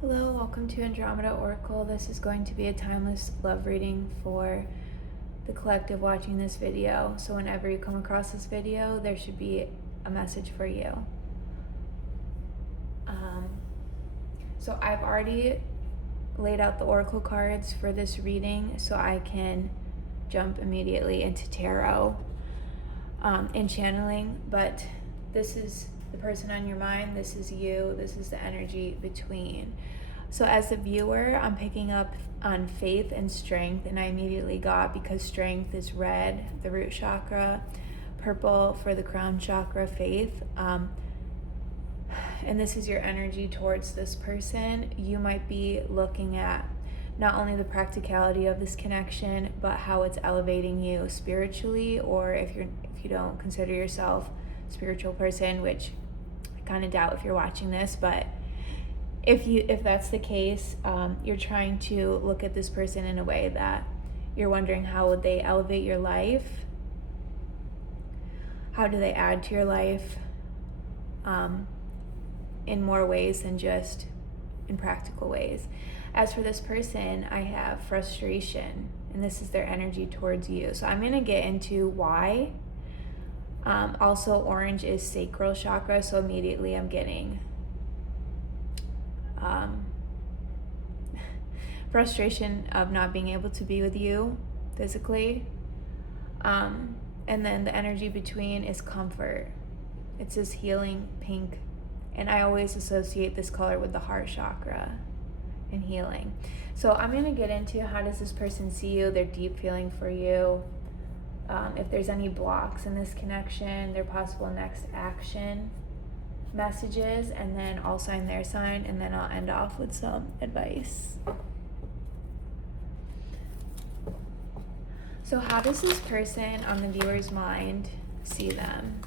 Hello, welcome to Andromeda Oracle. This is going to be a timeless love reading for the collective watching this video. So whenever you come across this video, there should be a message for you. So I've already laid out the oracle cards for this reading so I can jump immediately into tarot and channeling, but this is the person on your mind, this is you, this is the energy between. So as a viewer, I'm picking up on faith and strength, and I immediately got, because strength is red, the root chakra, purple for the crown chakra, faith. And this is your energy towards this person. You might be looking at not only the practicality of this connection, but how it's elevating you spiritually, or if you don't consider yourself a spiritual person, which I kind of doubt if you're watching this, but if that's the case, you're trying to look at this person in a way that you're wondering, how would they elevate your life? How do they add to your life in more ways than just in practical ways? As for this person, I have frustration, and this is their energy towards you. So I'm going to get into why. Also, orange is sacral chakra, so immediately I'm getting frustration of not being able to be with you physically. And then the energy between is comfort. It's this healing pink, and I always associate this color with the heart chakra and healing. So I'm going to get into how does this person see you, their deep feeling for you, if there's any blocks in this connection, their possible next action messages, and then I'll sign their sign, and then I'll end off with some advice. So how does this person on the viewer's mind see them?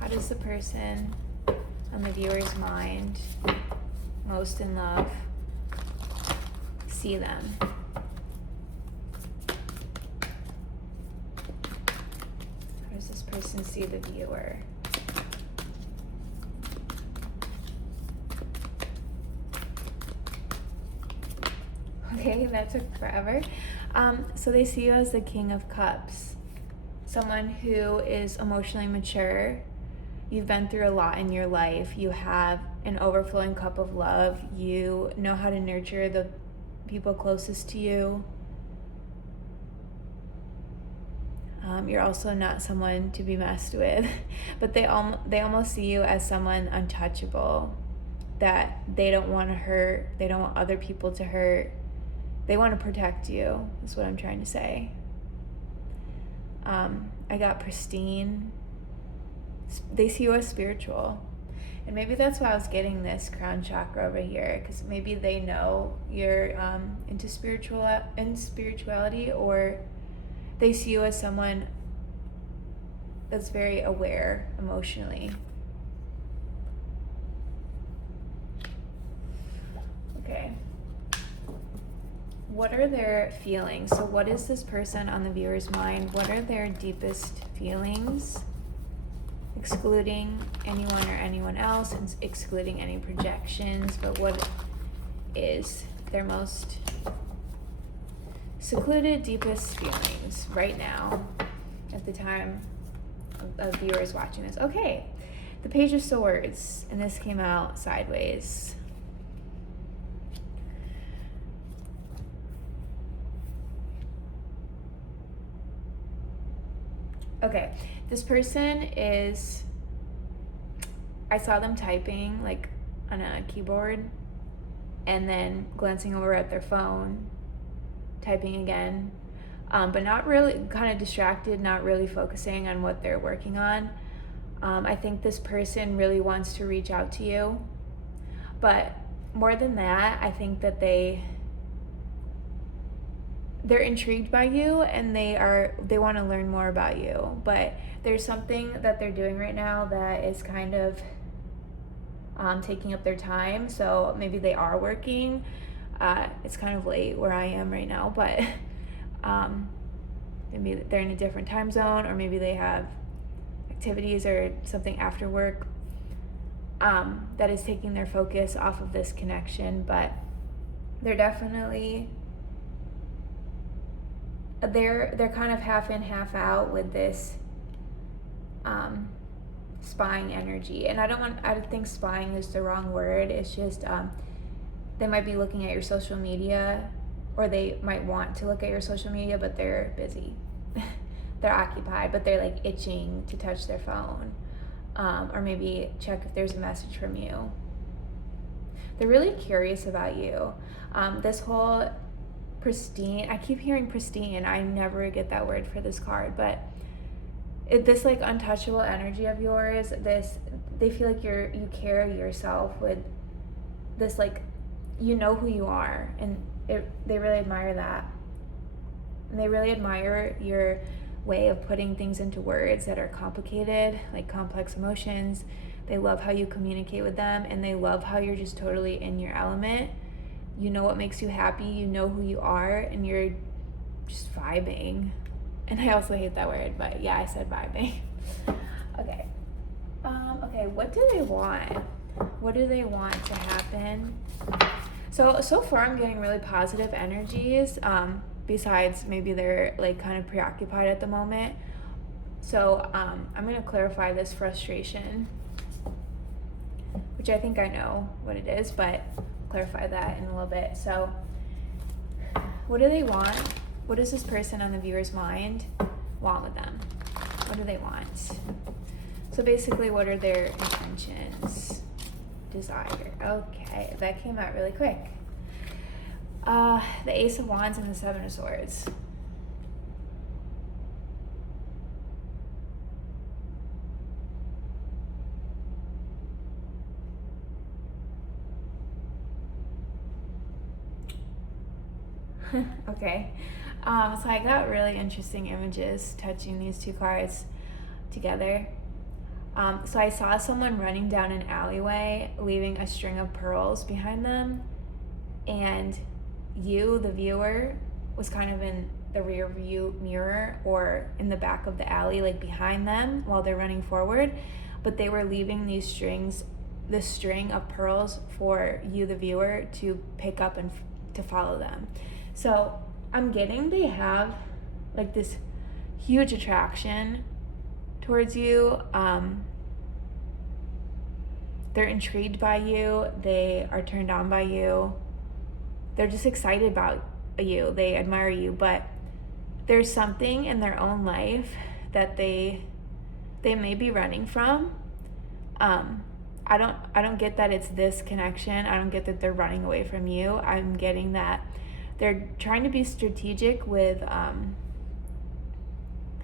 How does the person on the viewer's mind, most in love, see them? How does this person see the viewer? Okay, that took forever. So they see you as the King of Cups, someone who is emotionally mature. You've been through a lot in your life. You have an overflowing cup of love. You know how to nurture the people closest to you. You're also not someone to be messed with, but they almost see you as someone untouchable, that they don't want to hurt, they don't want other people to hurt. They want to protect you, is what I'm trying to say. I got pristine. They see you as spiritual. And maybe that's why I was getting this crown chakra over here, because maybe they know you're into spirituality, or they see you as someone that's very aware emotionally. Okay. What are their feelings? So what is this person on the viewer's mind? What are their deepest feelings? Excluding anyone or anyone else, and excluding any projections, but what is their most secluded, deepest feelings right now at the time of viewers watching this? Okay, the Page of Swords, and this came out sideways. Okay, this person is, I saw them typing like on a keyboard and then glancing over at their phone, typing again, but not really, kind of distracted, not really focusing on what they're working on. I think this person really wants to reach out to you, but more than that, I think that they're intrigued by you, and they want to learn more about you, but there's something that they're doing right now that is kind of taking up their time. So maybe they are working. It's kind of late where I am right now, but maybe they're in a different time zone, or maybe they have activities or something after work. that is taking their focus off of this connection. But they're definitely, they're kind of half in, half out with this spying energy. And I don't think spying is the wrong word. It's just they might be looking at your social media, or they might want to look at your social media, but they're busy. They're occupied, but they're like itching to touch their phone, or maybe check if there's a message from you. They're really curious about you. This whole pristine, I keep hearing pristine, I never get that word for this card, but this like untouchable energy of yours, they feel like you carry yourself with this, like, you know who you are, and they really admire that. And they really admire your way of putting things into words that are complicated, like complex emotions. They love how you communicate with them, and they love how you're just totally in your element. You know what makes you happy, you know who you are, and you're just vibing. And I also hate that word, but yeah, I said vibing. Okay. Okay, what do they want? What do they want to happen? So far I'm getting really positive energies, besides maybe they're like kind of preoccupied at the moment. So I'm going to clarify this frustration, which I think I know what it is, but clarify that in a little bit. So what do they want? What does this person on the viewer's mind want with them? What do they want? So basically, what are their intentions? Desire. Okay, that came out really quick. The Ace of Wands and the Seven of Swords. Okay, so I got really interesting images touching these two cards together. So I saw someone running down an alleyway, leaving a string of pearls behind them, and you, the viewer, was kind of in the rear view mirror or in the back of the alley, like behind them while they're running forward, but they were leaving this string of pearls for you, the viewer, to pick up and to follow them. So I'm getting they have like this huge attraction towards you. They're intrigued by you. They are turned on by you. They're just excited about you. They admire you, but there's something in their own life that they may be running from. I don't get that it's this connection. I don't get that they're running away from you. I'm getting that they're trying to be strategic with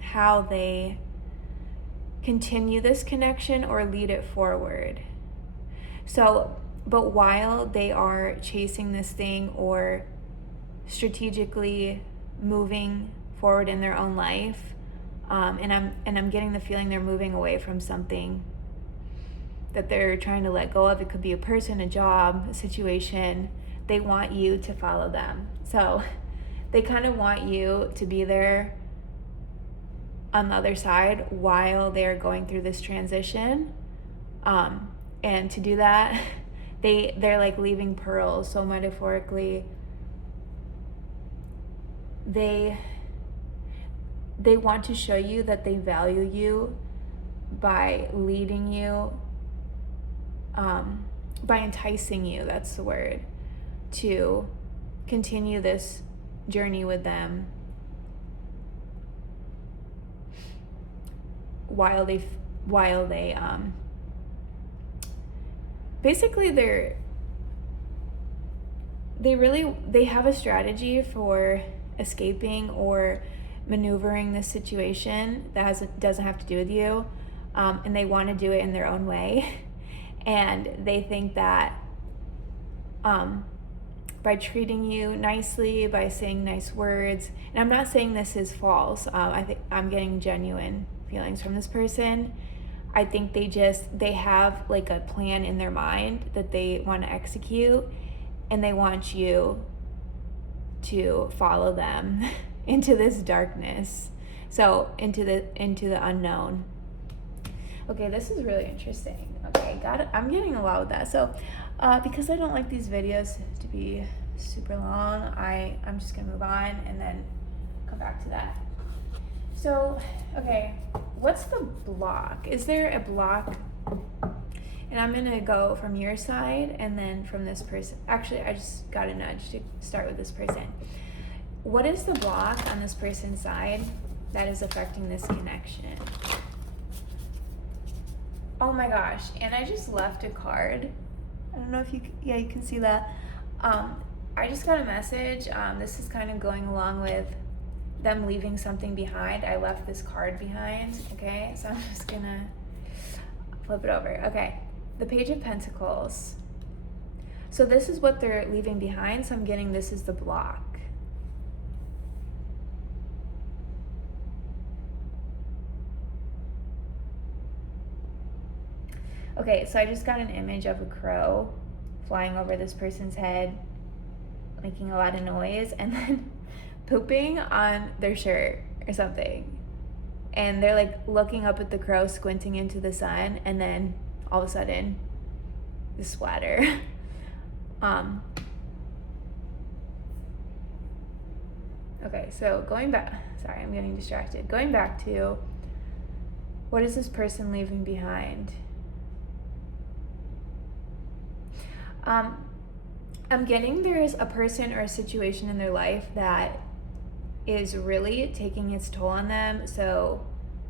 how they continue this connection or lead it forward. So, but while they are chasing this thing or strategically moving forward in their own life, and I'm getting the feeling they're moving away from something that they're trying to let go of. It could be a person, a job, a situation. They want you to follow them. So they kind of want you to be there on the other side while they're going through this transition. And to do that, they're like leaving pearls. So metaphorically, they want to show you that they value you by leading you, by enticing you, that's the word, to continue this journey with them while they basically they have a strategy for escaping or maneuvering this situation that doesn't have to do with you, and they want to do it in their own way. And they think that by treating you nicely, by saying nice words, and I'm not saying this is false, I think I'm getting genuine feelings from this person. I think they have like a plan in their mind that they want to execute, and they want you to follow them into this darkness, so into the unknown. Okay, this is really interesting. Okay, I'm getting a lot with that. So because I don't like these videos to be super long, I'm just gonna move on and then come back to that. So, okay, what's the block? Is there a block? And I'm gonna go from your side and then from this person. Actually, I just got a nudge to start with this person. What is the block on this person's side that is affecting this connection? Oh my gosh, and I just left a card. I don't know if you can see that. I just got a message. This is kind of going along with them leaving something behind. I left this card behind, okay? So I'm just gonna flip it over. Okay, the Page of Pentacles. So this is what they're leaving behind, so I'm getting this is the block. Okay, so I just got an image of a crow flying over this person's head, making a lot of noise, and then pooping on their shirt or something. And they're like looking up at the crow, squinting into the sun, and then all of a sudden, the splatter. Okay, so going back, sorry, I'm getting distracted. Going back to, what is this person leaving behind? I'm getting there's a person or a situation in their life that is really taking its toll on them. So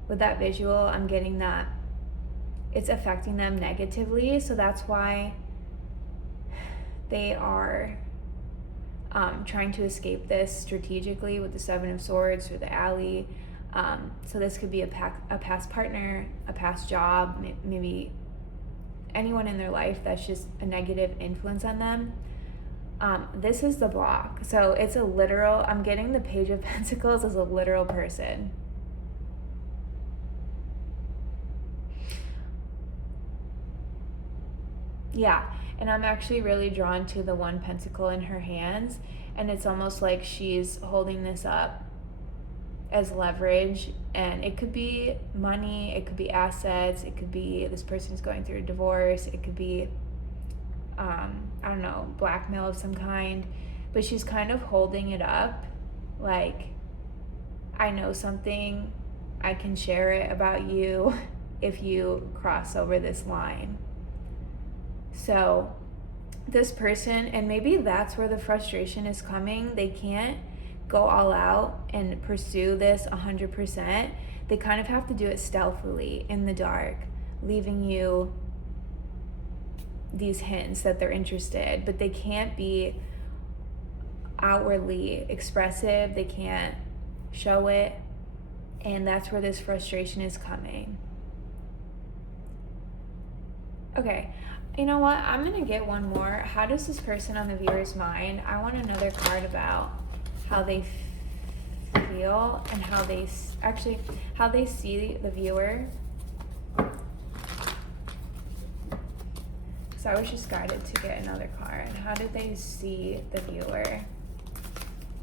with that visual, I'm getting that it's affecting them negatively. So that's why they are trying to escape this strategically with the Seven of Swords or the alley. So this could be a past partner, a past job, maybe anyone in their life that's just a negative influence on them. This is the block. So it's a literal, I'm getting the Page of Pentacles as a literal person. Yeah, and I'm actually really drawn to the one pentacle in her hands, and it's almost like she's holding this up as leverage, and it could be money, it could be assets, it could be this person's going through a divorce, it could be I don't know, blackmail of some kind, but she's kind of holding it up like, I know something, I can share it about you if you cross over this line. So this person, and maybe that's where the frustration is coming, they can't go all out and pursue this 100%. They kind of have to do it stealthily in the dark, leaving you these hints that they're interested, but they can't be outwardly expressive, they can't show it, and that's where this frustration is coming. Okay, you know what, I'm gonna get one more. How does this person on the viewer's mind, I want another card about how they feel and how they see the viewer. So I was just guided to get another card. How do they see the viewer?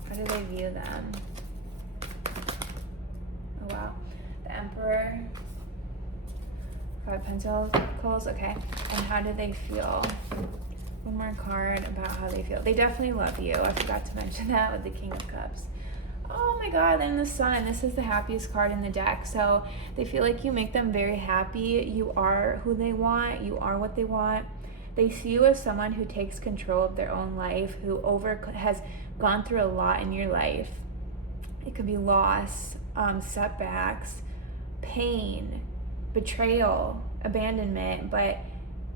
How do they view them? Oh wow. The Emperor. 5 Pentacles, okay. And how do they feel? One more card about how they feel. They definitely love you. I forgot to mention that with the King of Cups. Oh my God, and the Sun. This is the happiest card in the deck. So they feel like you make them very happy. You are who they want. You are what they want. They see you as someone who takes control of their own life, who has gone through a lot in your life. It could be loss, setbacks, pain, betrayal, abandonment, but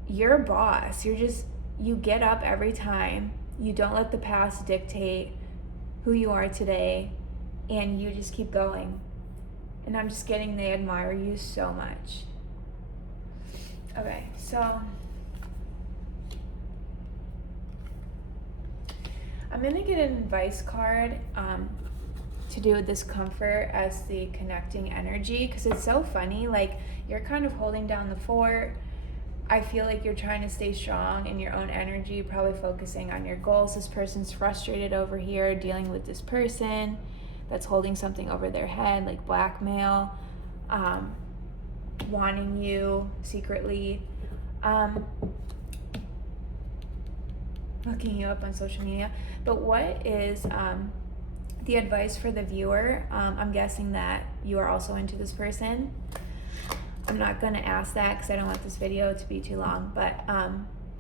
you're a boss. You get up every time. You don't let the past dictate who you are today, and you just keep going. And I'm just getting they admire you so much. Okay, so I'm gonna get an advice card to do with discomfort as the connecting energy, because it's so funny, like you're kind of holding down the fort. I feel like you're trying to stay strong in your own energy, probably focusing on your goals. This person's frustrated over here, dealing with this person that's holding something over their head, like blackmail, wanting you secretly. Looking you up on social media. But what is the advice for the viewer? I'm guessing that you are also into this person. I'm not going to ask that because I don't want this video to be too long, but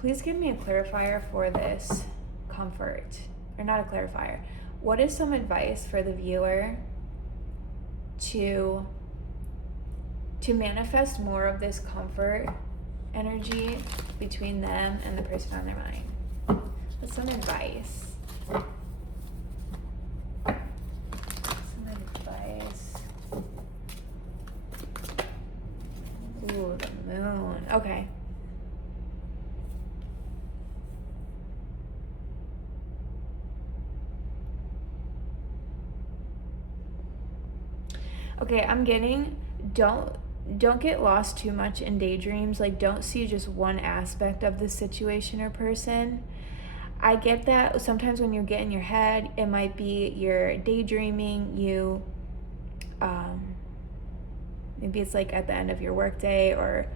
please give me a clarifier for this comfort, or not a clarifier. What is some advice for the viewer to manifest more of this comfort energy between them and the person on their mind? What's some advice? Some advice. Ooh, the moon. Okay. Okay, I'm getting, don't get lost too much in daydreams. Like, don't see just one aspect of the situation or person. I get that sometimes when you get in your head, it might be you're daydreaming, maybe it's like at the end of your workday, or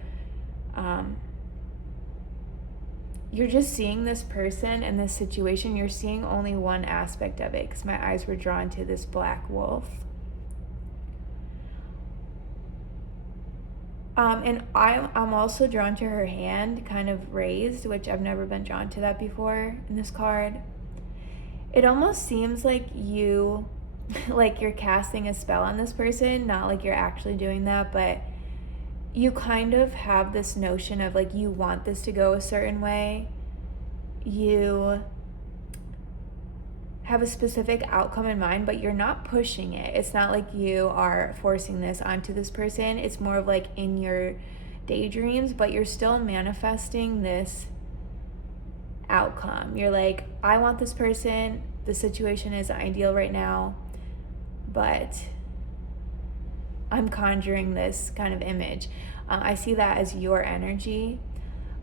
you're just seeing this person and this situation, you're seeing only one aspect of it, because my eyes were drawn to this black wolf. And I'm also drawn to her hand, kind of raised, which I've never been drawn to that before in this card. It almost seems like you're casting a spell on this person, not like you're actually doing that, but you kind of have this notion of like you want this to go a certain way. You have a specific outcome in mind, but you're not pushing it. It's not like you are forcing this onto this person. It's more of like in your daydreams, but you're still manifesting this outcome. You're like, I want this person. The situation is ideal right now, but I'm conjuring this kind of image. I see that as your energy.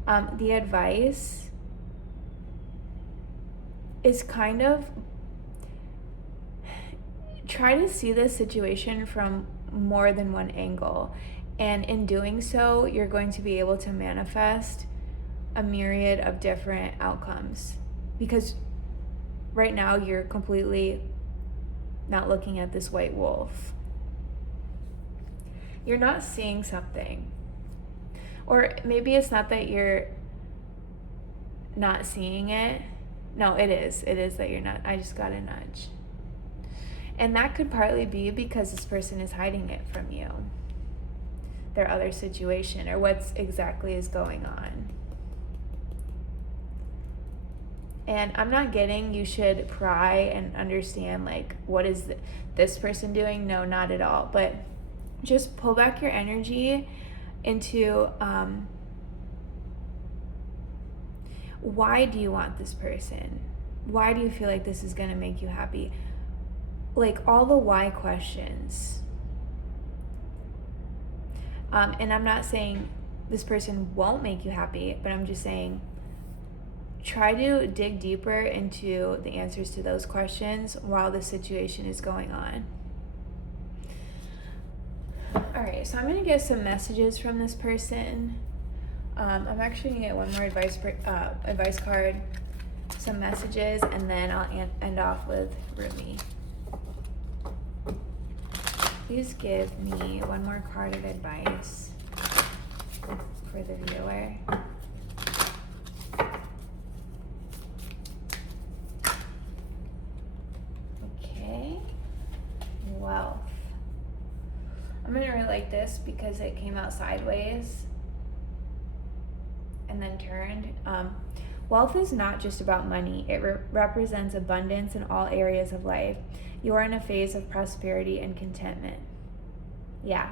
The advice is kind of try to see this situation from more than one angle. And in doing so, you're going to be able to manifest a myriad of different outcomes. Because right now, you're completely not looking at this white wolf. You're not seeing something. Or maybe it's not that you're not seeing it. No, it is. It is that you're not. I just got a nudge. And that could partly be because this person is hiding it from you, their other situation, or what's exactly is going on. And I'm not getting you should pry and understand, like, what is this person doing? No, not at all. But just pull back your energy into why do you want this person? Why do you feel like this is going to make you happy? Like, all the why questions. And I'm not saying this person won't make you happy, but I'm just saying try to dig deeper into the answers to those questions while the situation is going on. All right, so I'm going to get some messages from this person. I'm actually going to get one more advice card, some messages, and then I'll end off with Rumi. Please give me one more card of advice for the viewer. Okay. Wealth. I'm going to really like this because it came out sideways and then turned. Wealth is not just about money. It represents abundance in all areas of life. You are in a phase of prosperity and contentment. Yeah.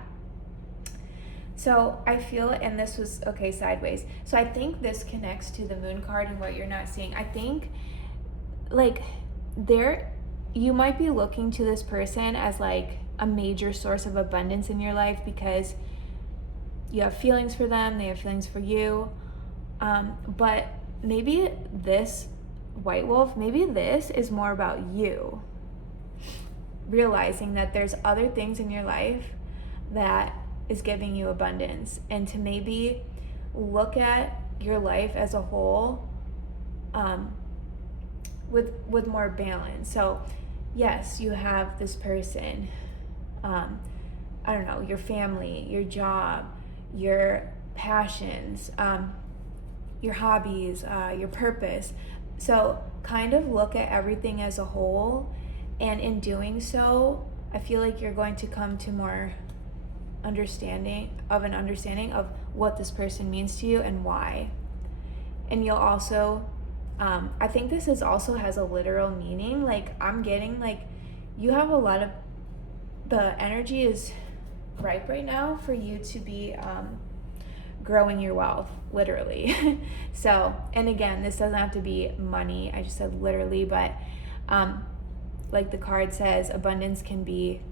So I feel, and this was, okay, sideways. So I think this connects to the moon card and what you're not seeing. I think, like, you might be looking to this person as, like, a major source of abundance in your life because you have feelings for them, they have feelings for you. But maybe this white wolf, maybe this is more about you. Realizing that there's other things in your life that is giving you abundance, and to maybe look at your life as a whole with more balance. So yes, you have this person, I don't know, your family, your job, your passions, your hobbies, your purpose. So kind of look at everything as a whole, and in doing so, I feel like you're going to come to more understanding of what this person means to you and why. And you'll also, I think this is also has a literal meaning. Like, I'm getting like you have a lot of, the energy is ripe right now for you to be growing your wealth, literally. So, and again, this doesn't have to be money, I just said literally, but like the card says, abundance can be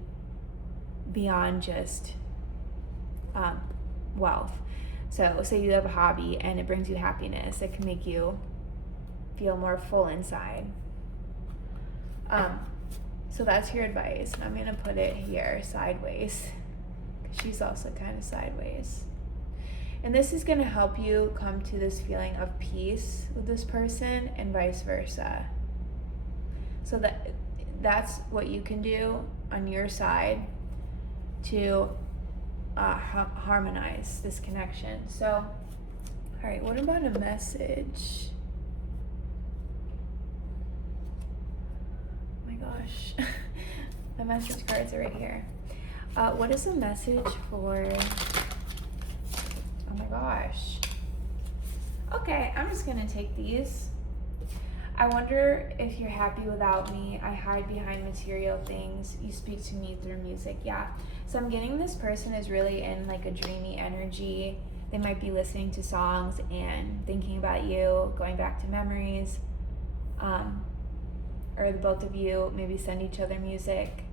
beyond just wealth. So say you have a hobby and it brings you happiness, it can make you feel more full inside. So that's your advice, and I'm gonna put it here sideways, because she's also kind of sideways. And this is gonna help you come to this feeling of peace with this person and vice versa. So that's what you can do on your side to harmonize this connection. So, all right, what about a message? Oh my gosh, the message cards are right here. What is the message for, oh my gosh. Okay, I'm just gonna take these. I wonder if you're happy without me. I hide behind material things. You speak to me through music. Yeah. So I'm getting this person is really in like a dreamy energy. They might be listening to songs and thinking about you, going back to memories. Or the both of you maybe send each other music.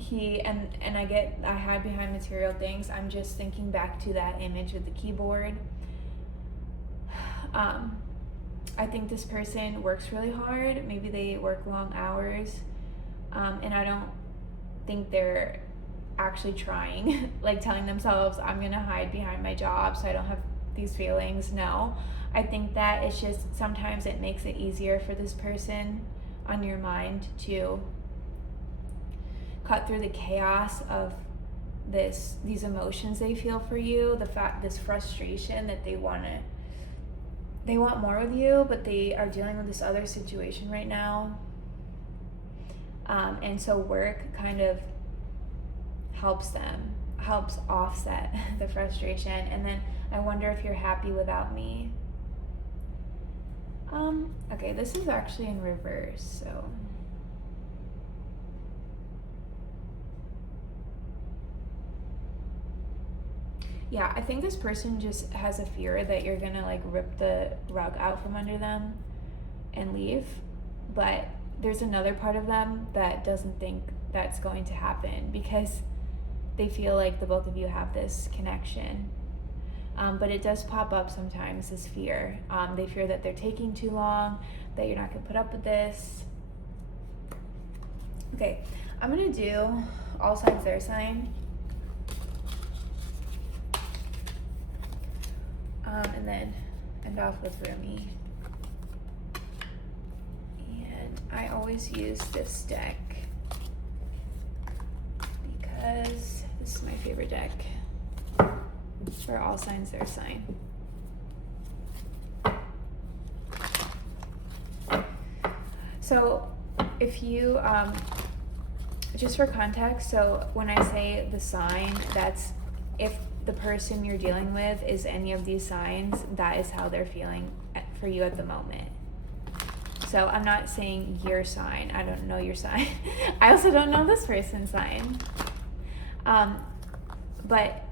I hide behind material things. I'm just thinking back to that image with the keyboard. I think this person works really hard. Maybe they work long hours, and I don't think they're actually trying, like telling themselves, I'm gonna hide behind my job so I don't have these feelings. No, I think that it's just sometimes it makes it easier for this person on your mind to cut through the chaos of these emotions they feel for you, this frustration that they want more with you, but they are dealing with this other situation right now. And so work kind of helps offset the frustration. And then I wonder if you're happy without me. Okay, this is actually in reverse, so. Yeah, I think this person just has a fear that you're gonna like rip the rug out from under them and leave, but there's another part of them that doesn't think that's going to happen because they feel like the both of you have this connection. But it does pop up sometimes, this fear. They fear that they're taking too long, that you're not gonna put up with this. Okay, I'm gonna do all signs, their sign. And then end off with Rumi. And I always use this deck because this is my favorite deck for all signs, their sign. So if you, just for context, so when I say the sign, that's if the person you're dealing with is any of these signs, that is how they're feeling for you at the moment. So I'm not saying your sign. I don't know your sign. I also don't know this person's sign. But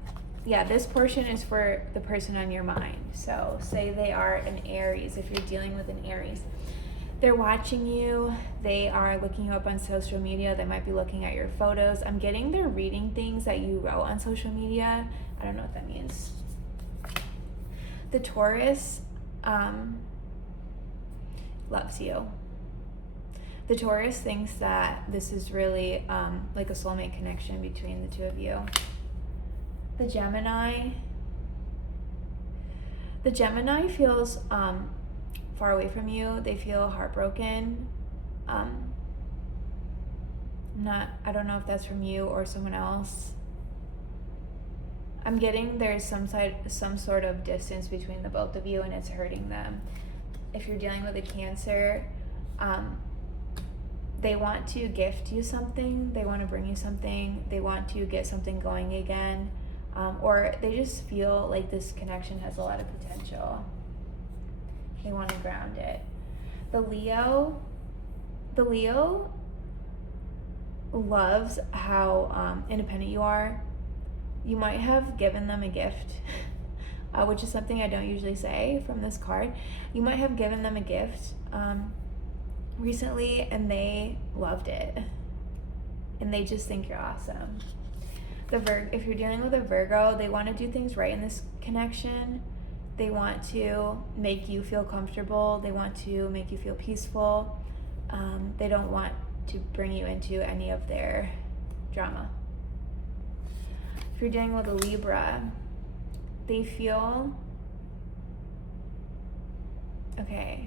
yeah, this portion is for the person on your mind. So say they are an Aries, if you're dealing with an Aries. They're watching you, they are looking you up on social media, they might be looking at your photos. I'm getting they're reading things that you wrote on social media. I don't know what that means. The Taurus loves you. The Taurus thinks that this is really like a soulmate connection between the two of you. The The Gemini feels far away from you. They feel heartbroken. I don't know if that's from you or someone else. I'm getting there's some sort of distance between the both of you, and it's hurting them. If you're dealing with a Cancer, they want to gift you something, they want to bring you something, they want to get something going again, or they just feel like this connection has a lot of potential. They want to ground it. The Leo loves how independent you are. You might have given them a gift, which is something I don't usually say from this card. You might have given them a gift recently, and they loved it, and they just think you're awesome. If you're dealing with a Virgo, they want to do things right in this connection. They want to make you feel comfortable. They want to make you feel peaceful. They don't want to bring you into any of their drama. If you're dealing with a Libra, they feel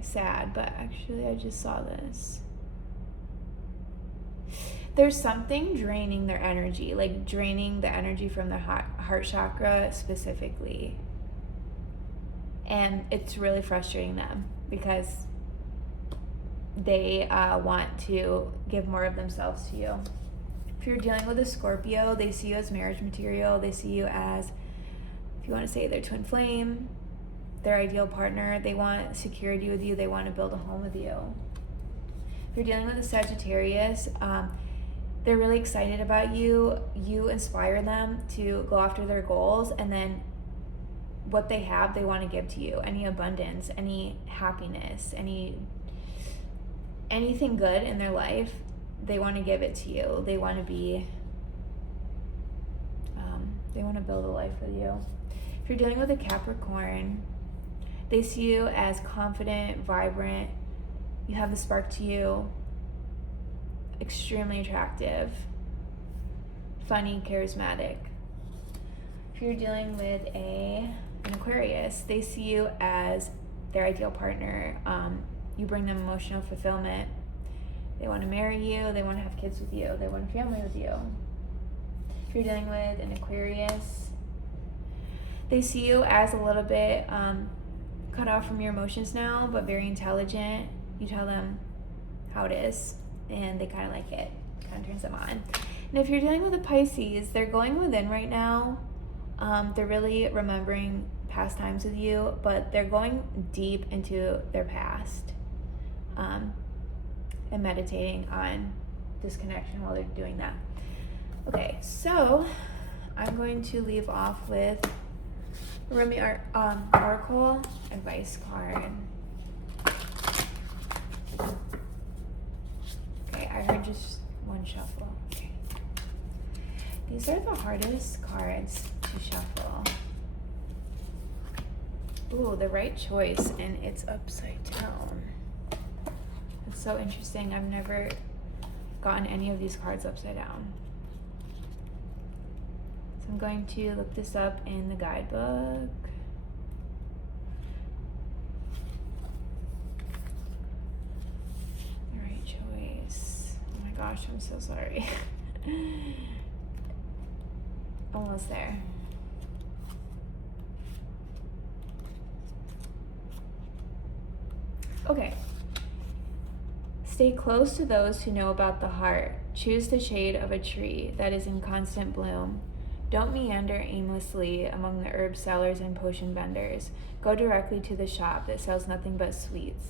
sad, but actually I just saw this. There's something draining their energy, like draining the energy from the heart chakra specifically. And it's really frustrating them because they want to give more of themselves to you. If you're dealing with a Scorpio, they see you as marriage material. They see you as, if you want to say, their twin flame, their ideal partner. They want security with you. They want to build a home with you. If you're dealing with a Sagittarius, they're really excited about you. You inspire them to go after their goals, and then what they have, they want to give to you. Any abundance, any happiness, anything good in their life, they want to give it to you. They want to be, they want to build a life with you. If you're dealing with a Capricorn, they see you as confident, vibrant. You have the spark to you. Extremely attractive. Funny, charismatic. If you're dealing with an Aquarius, they see you as their ideal partner. You bring them emotional fulfillment. They want to marry you. They want to have kids with you. They want a family with you. If you're dealing with an Aquarius, they see you as a little bit cut off from your emotions now, but very intelligent. You tell them how it is, and they kind of like it. Kind of turns them on. And if you're dealing with a Pisces, they're going within right now. They're really remembering past times with you, but they're going deep into their past. And meditating on this connection while they're doing that. Okay, so I'm going to leave off with Rumi Oracle advice card. Okay, I heard just one shuffle. Okay. These are the hardest cards to shuffle. Ooh, the right choice, and it's upside down. It's so interesting. I've never gotten any of these cards upside down. So I'm going to look this up in the guidebook. The right choice. Oh my gosh, I'm so sorry. Almost there. Okay. Stay close to those who know about the heart. Choose the shade of a tree that is in constant bloom. Don't meander aimlessly among the herb sellers and potion vendors. Go directly to the shop that sells nothing but sweets.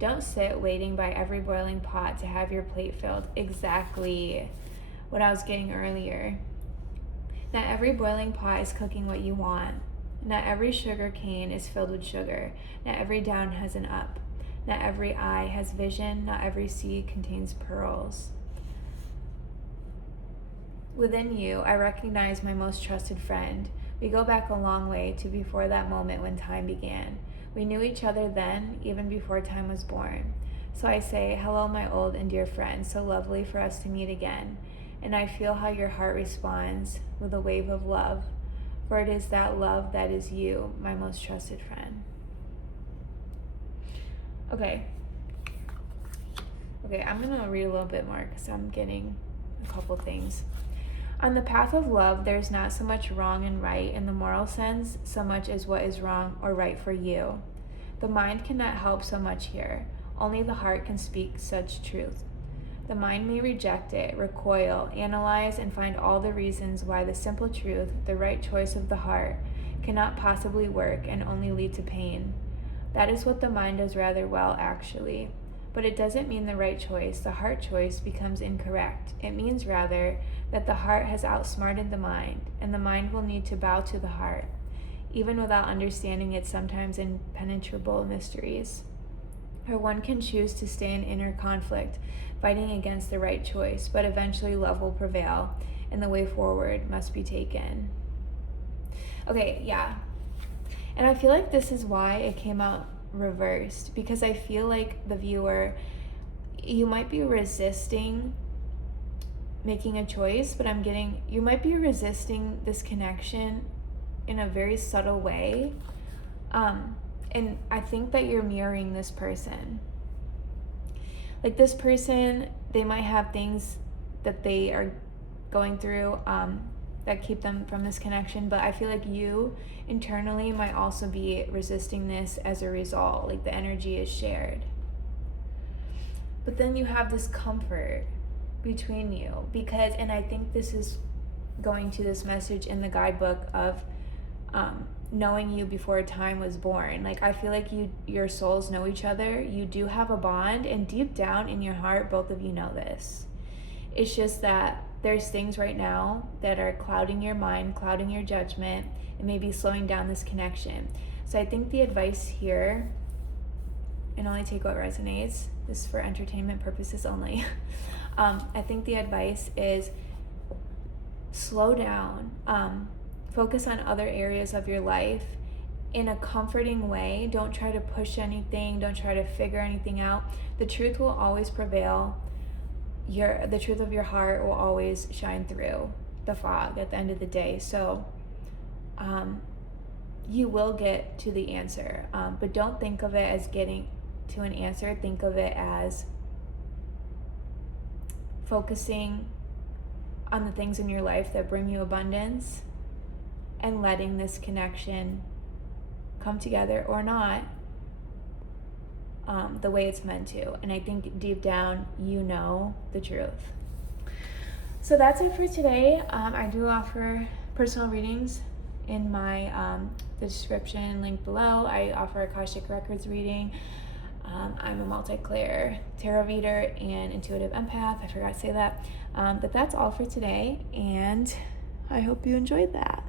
Don't sit waiting by every boiling pot to have your plate filled. Exactly what I was getting earlier. Not every boiling pot is cooking what you want. Not every sugar cane is filled with sugar. Not every down has an up. Not every eye has vision. Not every seed contains pearls. Within you, I recognize my most trusted friend. We go back a long way to before that moment when time began. We knew each other then, even before time was born. So I say, hello, my old and dear friend, so lovely for us to meet again. And I feel how your heart responds with a wave of love, for it is that love that is you, my most trusted friend. Okay. Okay, I'm gonna read a little bit more because I'm getting a couple things. On the path of love, there's not so much wrong and right in the moral sense, so much as what is wrong or right for you. The mind cannot help so much here. Only the heart can speak such truth. The mind may reject it, recoil, analyze, and find all the reasons why the simple truth, the right choice of the heart, cannot possibly work and only lead to pain. That is what the mind does rather well, actually. But it doesn't mean the right choice, the heart choice, becomes incorrect. It means rather that the heart has outsmarted the mind, and the mind will need to bow to the heart, even without understanding its sometimes impenetrable mysteries. Or one can choose to stay in inner conflict, fighting against the right choice, but eventually love will prevail, and the way forward must be taken. Okay, yeah. And I feel like this is why it came out reversed, because I feel like the viewer, you might be resisting making a choice, but I'm getting, you might be resisting this connection in a very subtle way. And I think that you're mirroring this person. Like this person, they might have things that they are going through that keep them from this connection, but I feel like you internally might also be resisting this as a result. Like the energy is shared. But then you have this comfort between you because, and I think this is going to this message in the guidebook of knowing you before time was born. Like I feel like your souls know each other. You do have a bond, and deep down in your heart, both of you know this. It's just that there's things right now that are clouding your mind, clouding your judgment, and maybe slowing down this connection. So I think the advice here, and only take what resonates, this is for entertainment purposes only. I think the advice is slow down, focus on other areas of your life in a comforting way. Don't try to push anything, don't try to figure anything out. The truth will always prevail. The truth of your heart will always shine through the fog at the end of the day. So you will get to the answer, but don't think of it as getting to an answer. Think of it as focusing on the things in your life that bring you abundance and letting this connection come together or not the way it's meant to. And I think deep down, you know the truth. So that's it for today. I do offer personal readings in my the description link below. I offer Akashic Records reading. I'm a multi-clair tarot reader and intuitive empath. I forgot to say that. But that's all for today, and I hope you enjoyed that.